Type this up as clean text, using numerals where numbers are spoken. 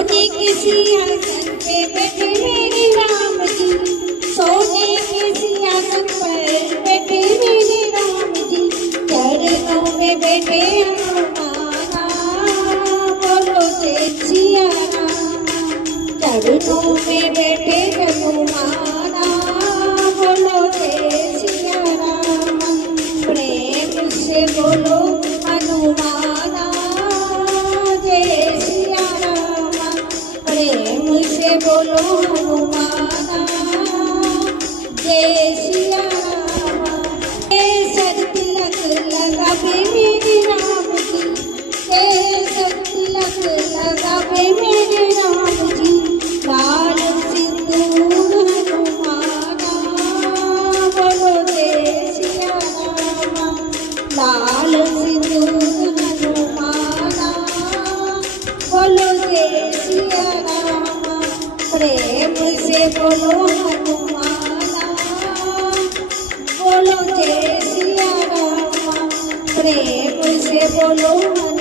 सोने के सिंहासन पे बैठे मेरे राम जी, सोने के सिंहासन पर बैठे मेरे राम जी, चरणों में बैठे हनुमाना, बोलो जय सिया राम। चरणों में बैठे हनुमाना, बोलो जय सिया राम। प्रेम से बोलो हनुमाना, जय सिया राम। प्रेम से बोलो हनुमाना, जय सिया राम। केसर तिलक लगावे मेरे राम जी, केसर तिलक लगावे मेरे राम जी, लाल सिंदूर हनुमाना, बोलो जय सिया राम। लाल सिंदूर हनुमाना, बोलो जय सिया राम। प्रेम से बोलो हनुमाना, बोलो जय सिया राम। प्रेम से बोलो हनुमाना।